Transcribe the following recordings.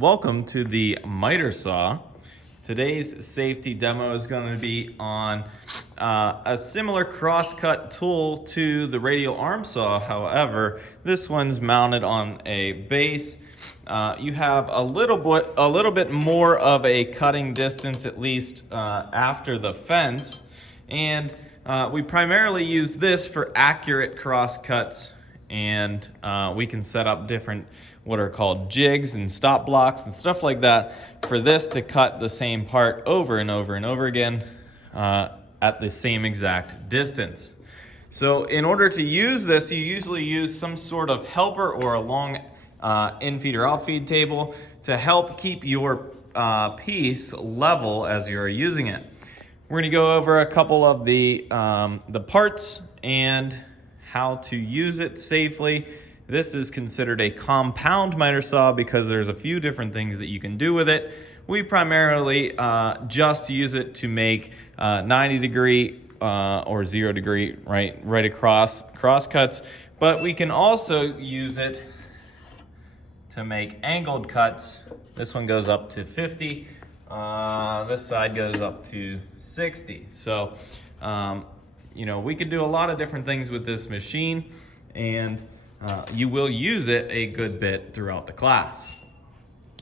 Welcome to the miter saw. Today's safety demo is going to be on a similar crosscut tool to the radial arm saw. However, this one's mounted on a base. You have a little bit more of a cutting distance, at least after the fence, and we primarily use this for accurate crosscuts, and we can set up different what are called jigs and stop blocks and stuff like that for this to cut the same part over and over and over again at the same exact distance. So in order to use this, you usually use some sort of helper or a long in-feed or out-feed table to help keep your piece level as you're using it. We're going to go over a couple of the parts and how to use it safely. This is considered a compound miter saw because there's a few different things that you can do with it. We primarily just use it to make 90-degree or 0-degree right across crosscuts, but we can also use it to make angled cuts. This one goes up to 50. This side goes up to 60. So, we can do a lot of different things with this machine, and you will use it a good bit throughout the class.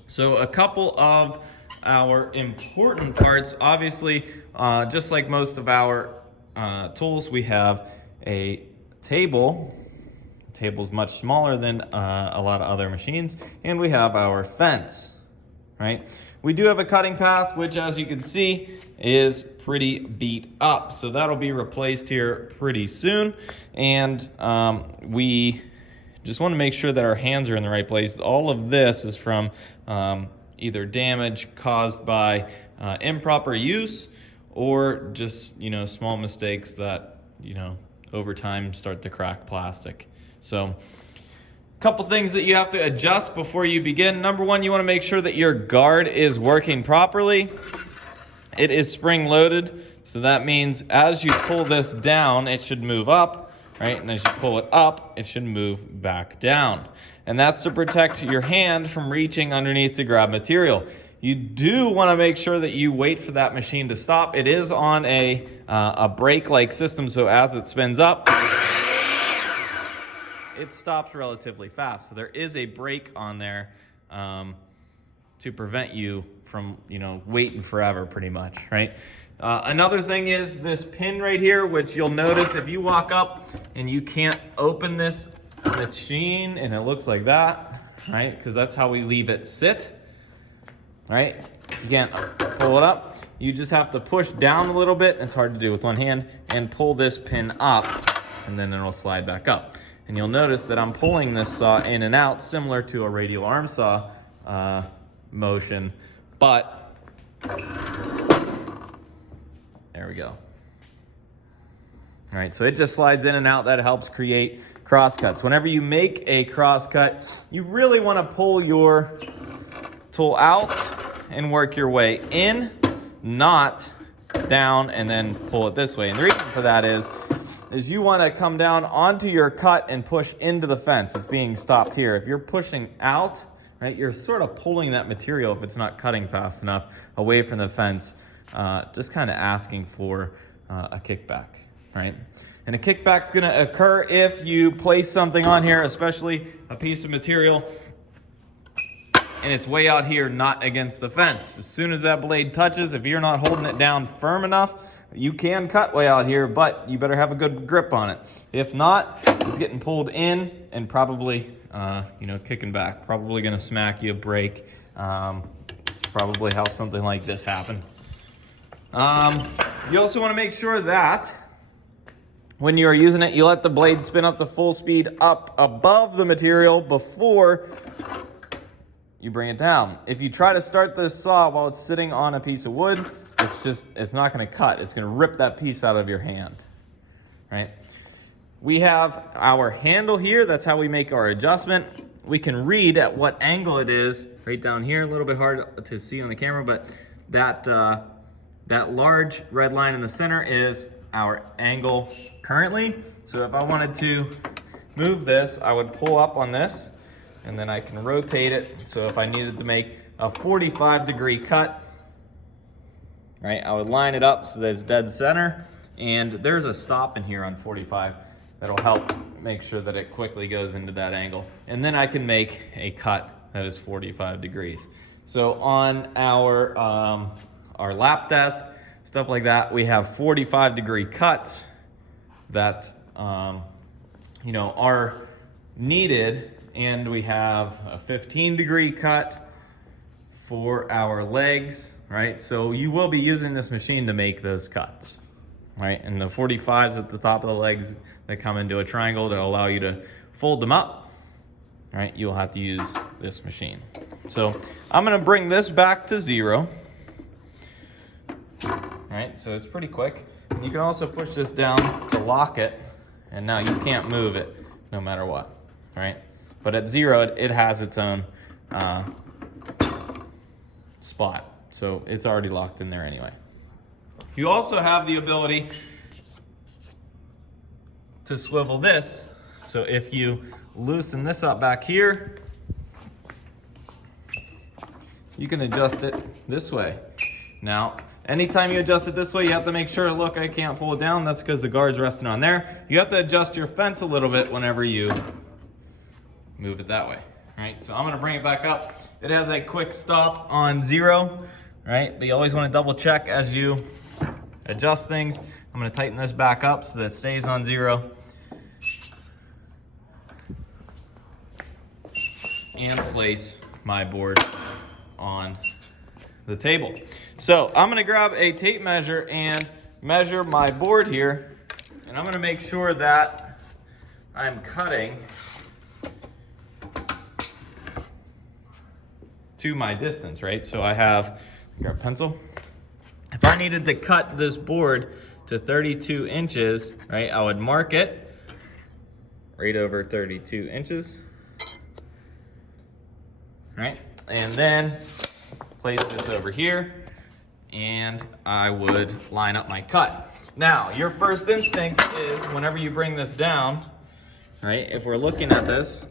So a couple of our important parts, obviously, just like most of our tools, we have a table. The table's much smaller than a lot of other machines, and we have our fence, right? We do have a cutting path, which, as you can see, is pretty beat up. So that'll be replaced here pretty soon, and we just want to make sure that our hands are in the right place. All of this is from either damage caused by improper use or just, small mistakes that, over time start to crack plastic. So a couple things that you have to adjust before you begin. Number one, you want to make sure that your guard is working properly. It is spring loaded, so that means as you pull this down, it should move up. Right, and as you pull it up, it should move back down. And that's to protect your hand from reaching underneath to grab material. You do want to make sure that you wait for that machine to stop. It is on a brake-like system, so as it spins up, it stops relatively fast. So there is a brake on there to prevent you from, waiting forever pretty much, right? Another thing is this pin right here, which you'll notice if you walk up and you can't open this machine and it looks like that, right? Because that's how we leave it sit, right? You can't pull it up. You just have to push down a little bit. It's hard to do with one hand, and pull this pin up, and then it'll slide back up. And you'll notice that I'm pulling this saw in and out, similar to a radial arm saw motion, but there we go. All right, so it just slides in and out. That helps create crosscuts. Whenever you make a crosscut, you really want to pull your tool out and work your way in, not down and then pull it this way. And the reason for that is you want to come down onto your cut and push into the fence. It's being stopped here. If you're pushing out, right, you're sort of pulling that material, if it's not cutting fast enough, away from the fence. Just kind of asking for a kickback, right? And a kickback's going to occur if you place something on here, especially a piece of material, and it's way out here, not against the fence. As soon as that blade touches, if you're not holding it down firm enough, you can cut way out here, but you better have a good grip on it. If not, it's getting pulled in and probably, kicking back. Probably going to smack you, break. It's probably how something like this happened. You also want to make sure that when you are using it, you let the blade spin up to full speed up above the material before you bring it down. If you try to start this saw while it's sitting on a piece of wood, it's not going to cut. It's going to rip that piece out of your hand, right? We have our handle here. That's how we make our adjustment. We can read at what angle it is right down here. A little bit hard to see on the camera, but that large red line in the center is our angle currently. So if I wanted to move this, I would pull up on this, and then I can rotate it. So if I needed to make a 45-degree cut. Right, I would line it up so that it's dead center, and there's a stop in here on 45 that'll help make sure that it quickly goes into that angle. And then I can make a cut that is 45 degrees. So on our lap desk, stuff like that, we have 45-degree cuts that you know, are needed, and we have a 15-degree cut for our legs. Right, so you will be using this machine to make those cuts, right? And the 45s at the top of the legs that come into a triangle to allow you to fold them up, right? You'll have to use this machine. So I'm gonna bring this back to 0, right? So it's pretty quick. You can also push this down to lock it, and now you can't move it no matter what, right? But at 0, it has its own spot. So it's already locked in there anyway. You also have the ability to swivel this. So if you loosen this up back here, you can adjust it this way. Now, anytime you adjust it this way, you have to make sure, look, I can't pull it down. That's because the guard's resting on there. You have to adjust your fence a little bit whenever you move it that way. Right? So I'm gonna bring it back up. It has a quick stop on 0. Right, but you always want to double check as you adjust things. I'm going to tighten this back up so that it stays on 0. And place my board on the table. So I'm going to grab a tape measure and measure my board here. And I'm going to make sure that I'm cutting to my distance, right? So I have, grab a pencil. If I needed to cut this board to 32 inches, right, I would mark it right over 32 inches, right? And then place this over here, and I would line up my cut. Now, your first instinct is whenever you bring this down, right, if we're looking at this,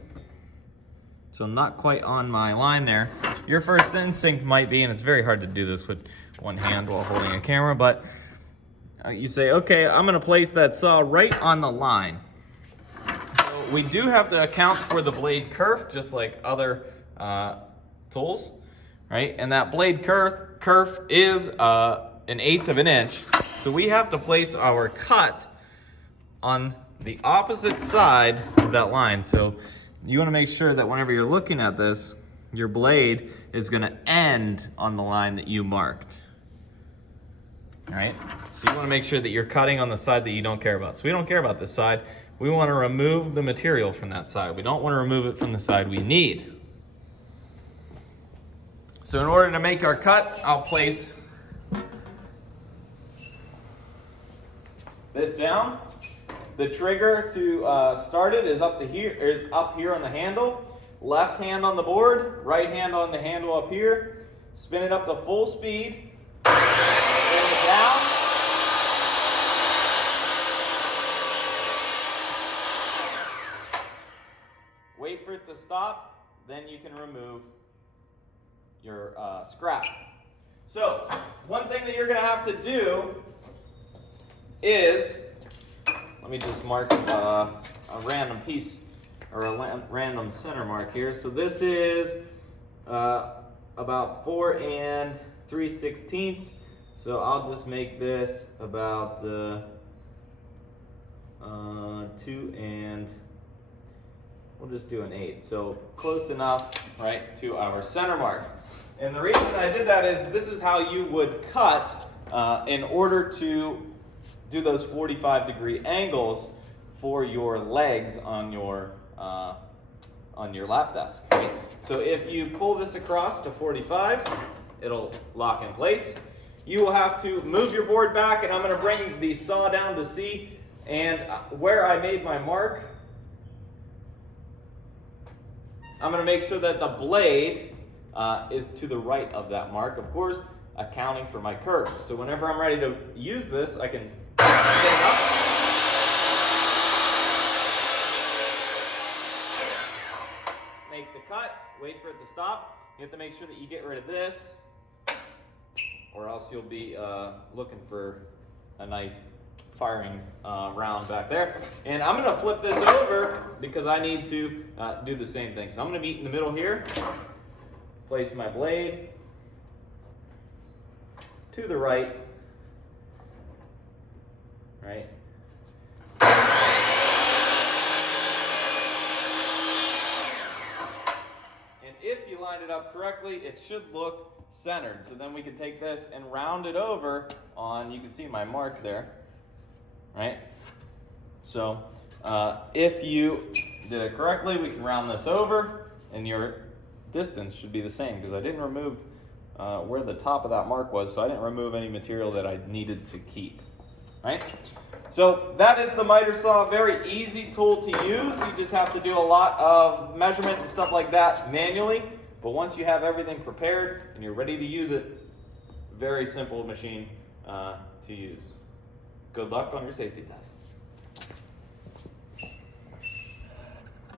so I'm not quite on my line there, your first instinct might be, and it's very hard to do this with one hand while holding a camera, but you say, okay, I'm gonna place that saw right on the line. So we do have to account for the blade kerf, just like other tools, right? And that blade kerf is 1/8 of an inch. So we have to place our cut on the opposite side of that line. So you wanna make sure that whenever you're looking at this, your blade is gonna end on the line that you marked. All right, so you wanna make sure that you're cutting on the side that you don't care about. So we don't care about this side. We wanna remove the material from that side. We don't wanna remove it from the side we need. So in order to make our cut, I'll place this down. The trigger to start it is up here on the handle. Left hand on the board, right hand on the handle up here. Spin it up to full speed. Spin it down. Wait for it to stop, then you can remove your scrap. So, one thing that you're gonna have to do is, let me just mark a random piece, or a random center mark here. So this is about 4 3/16. So I'll just make this about 2 and we'll just do 1/8. So close enough, right, to our center mark. And the reason I did that is this is how you would cut in order to do those 45-degree angles for your legs on your lap desk, right? So if you pull this across to 45, it'll lock in place. You will have to move your board back, and I'm gonna bring the saw down to C, and where I made my mark, I'm gonna make sure that the blade is to the right of that mark, of course, accounting for my curve. So whenever I'm ready to use this, I can pick it up. Make the cut, wait for it to stop, You have to make sure that you get rid of this, or else you'll be looking for a nice firing round back there. And I'm gonna flip this over because I need to do the same thing. So I'm gonna be in the middle here, place my blade to the right, right? And if you line it up correctly, it should look centered. So then we can take this and round it over on, you can see my mark there, right? So if you did it correctly, we can round this over, and your distance should be the same because I didn't remove where the top of that mark was, so I didn't remove any material that I needed to keep, right? So that is the miter saw. Very easy tool to use. You just have to do a lot of measurement and stuff like that manually. But once you have everything prepared and you're ready to use it, very simple machine to use. Good luck on your safety test.